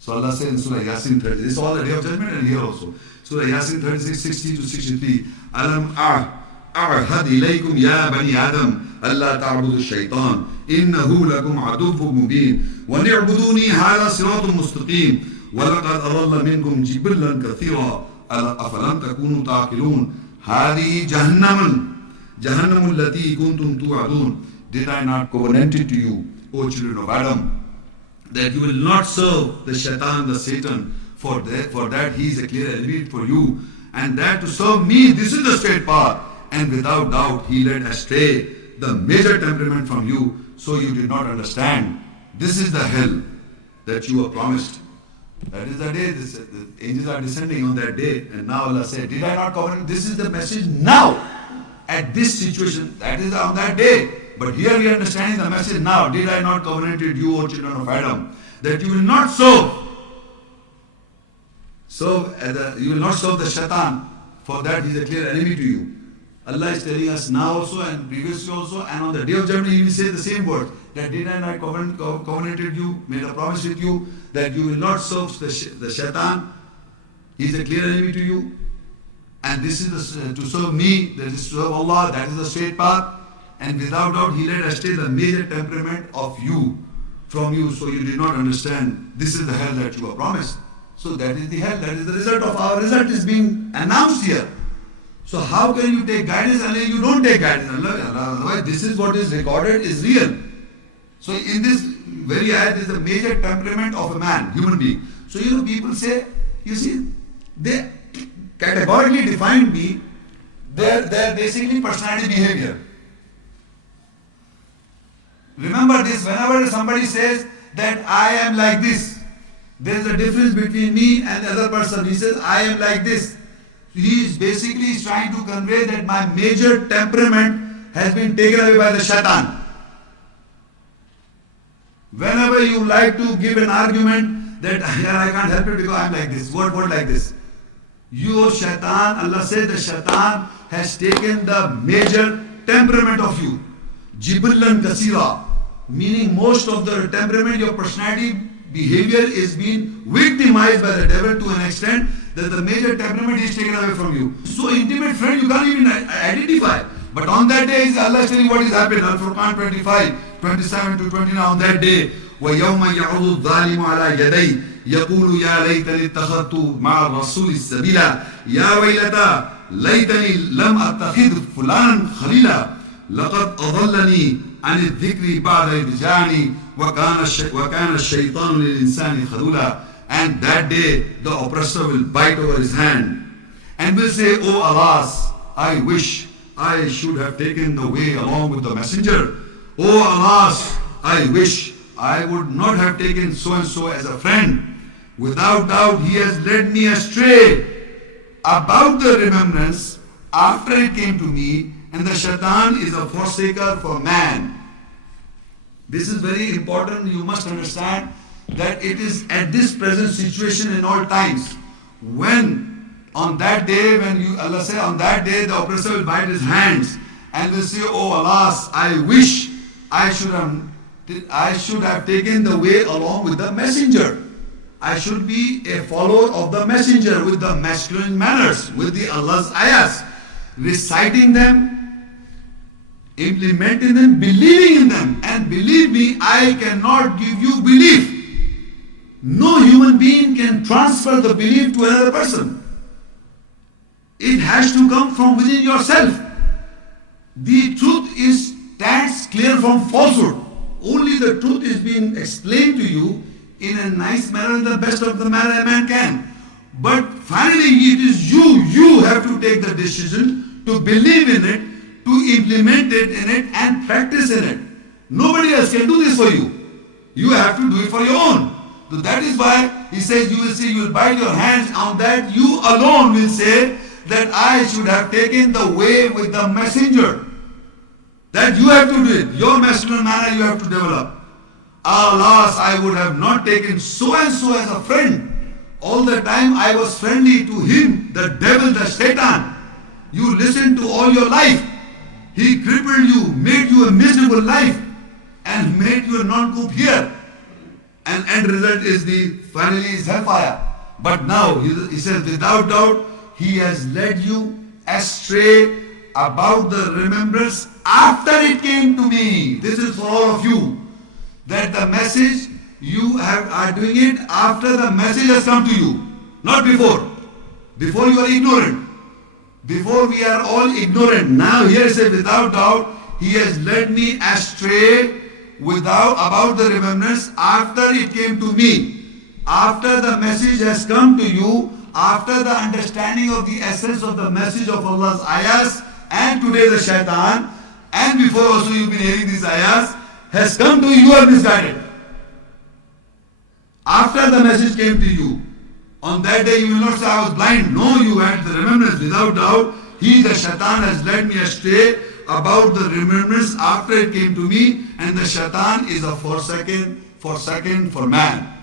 So Allah says in Surah Yasin 30, this is all the day of judgment and here also. Surah Yasin 36, 60 to 63. Alam أعهد إليكم يا بني آدم ألا تعبدوا الشيطان إنه لكم عدو مبين وليعبدوني هذا صراط مستقيم ولقد أضل منكم جبلا كثيرا أفلم تكونوا تعقلون هذه جهنم التي كنتم توعدون. Did I not covenant it to you, O children of Adam, that you will not serve the shaitan, the Satan, for that he is a clear enemy for you, and that to serve me, this is the straight path. And without doubt, he led astray the major temperament from you, so you did not understand. This is the hell that you were promised. That is the day, the angels are descending on that day. And now Allah said, did I not covenant? This is the message now, at this situation. That is on that day. But here we are understanding the message now. Did I not covenanted you, O children of Adam, that you will not you will not serve the shaitan, for that he is a clear enemy to you. Allah is telling us now also and previously also, and on the day of judgment he will say the same word, that did I not covenanted you, made a promise with you, that you will not serve the shaitan, he is a clear enemy to you, and this is to serve me, that is to serve Allah, that is the straight path, and without doubt he led astray the major temperament from you, so you did not understand. This is the hell that you were promised. So that is the hell, that is the result of our result is being announced here. So how can you take guidance unless you don't take guidance? Otherwise, this is what is recorded is real. So in this very ayat is the major temperament of a man, human being. So people say, you see, they categorically define me, they're basically personality behavior. Remember this, whenever somebody says that I am like this, there is a difference between me and the other person. He says I am like this. He is basically trying to convey that my major temperament has been taken away by the shaitan. Whenever you like to give an argument that I can't help it because I am like this, what like this? You, shaitan, Allah says the shaitan has taken the major temperament of you. Jibillan kasira, meaning most of the temperament, your personality, behavior is being victimized by the devil to an extent that the major temperament is taken away from you. So intimate friend you can't even identify. But on that day is Allah is telling what is happening. Al-Furqan 25, 27 to 29 on that day. وَيَوْمَ يَعُضُ الظَّالِمُ عَلَى يَدَيْهِ يَقُولُ يَا لَيْتَنِي اتَّخَذْتُ مَعَ الرَّسُولِ السَّبِيلَ يَا وَيْلَتَى لَيْتَنِي لَمْ أَتَّخِذْ فُلَانًا خَلِيلًا لَقَدْ أَضَلَّنِي عَنِ الذِّكْرِ بَعْدَ إِذْ جَاءَنِي وَكَانَ الشَّيْطَانُ لِلْإِنسَانِ خَذُولًا. And that day the oppressor will bite over his hand and will say, oh alas, I wish I should have taken the way along with the messenger. Oh alas, I wish I would not have taken so and so as a friend. Without doubt he has led me astray about the remembrance after it came to me, and the shaitan is a forsaker for man. This is very important. You must understand that it is at this present situation in all times. When on that day, Allah says, on that day the oppressor will bite his hands and will say, oh alas, I wish I should have taken the way along with the messenger. I should be a follower of the messenger with the masculine manners, with the Allah's ayahs, reciting them, implementing them, believing in them. And believe me, I cannot give you belief. No human being can transfer the belief to another person. It has to come from within yourself. The truth stands clear from falsehood. Only the truth is being explained to you in a nice manner, in the best of the manner a man can. But finally it is you have to take the decision to believe in it, to implement it in it and practice in it. Nobody else can do this for you. You have to do it for your own. So that is why he says, you will bite your hands. On that you alone will say that I should have taken the way with the messenger. That you have to do it. Your masculine manner you have to develop. Alas, I would have not taken so and so as a friend. All the time I was friendly to him, the devil, the Satan. You listened to all your life. He crippled you, made you a miserable life, and made you a non-coop here. and end result is finally is hellfire. But now he says, without doubt, he has led you astray about the remembrance after it came to me. This is for all of you. That the message you are doing it after the message has come to you, not before. Before you are ignorant. Before we are all ignorant. Now here it says, without doubt, he has led me astray about the remembrance after it came to me. After the message has come to you, after the understanding of the essence of the message of Allah's ayahs, and today the shaitan, and before also you've been hearing these ayahs, has come to you, you are misguided. After the message came to you, on that day you will not say, I was blind. No, you had the remembrance. Without doubt, he, the shaitan, has led me astray about the remembrance after it came to me, and the shaitan is a forsaken for man.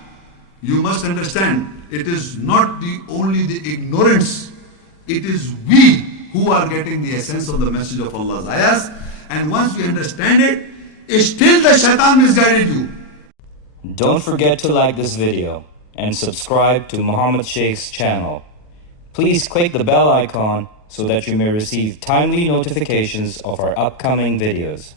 You must understand, it is not only the ignorance, it is we who are getting the essence of the message of Allah's ayahs, and once we understand it, still the shaitan misguided you. Don't forget to like this video and subscribe to Muhammad Sheikh's channel. Please click the bell icon so that you may receive timely notifications of our upcoming videos.